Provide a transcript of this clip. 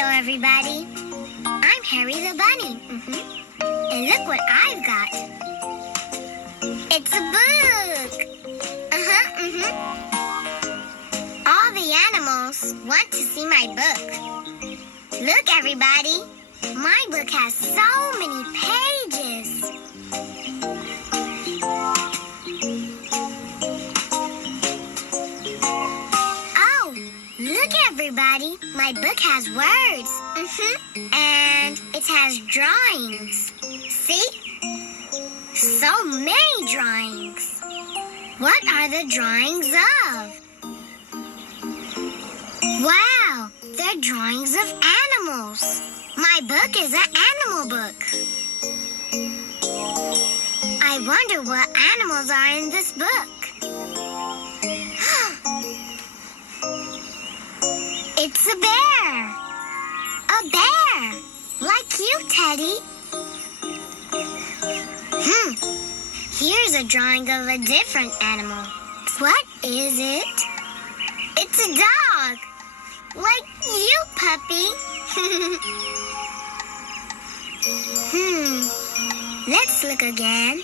Hello, everybody. I'm Harry the Bunny. And look what I've got. It's a book. All the animals want to see my book. Look, everybody. My book has so many pages. Oh, look, everybody. My book has words. And it has drawings. See? So many drawings. What are the drawings of? Wow, they're drawings of animals. My book is an animal book. I wonder what animals are in this book. It's a bear. A bear. Like you, Teddy. Here's a drawing of a different animal. What is it? It's a dog. Like you, puppy. Let's look again.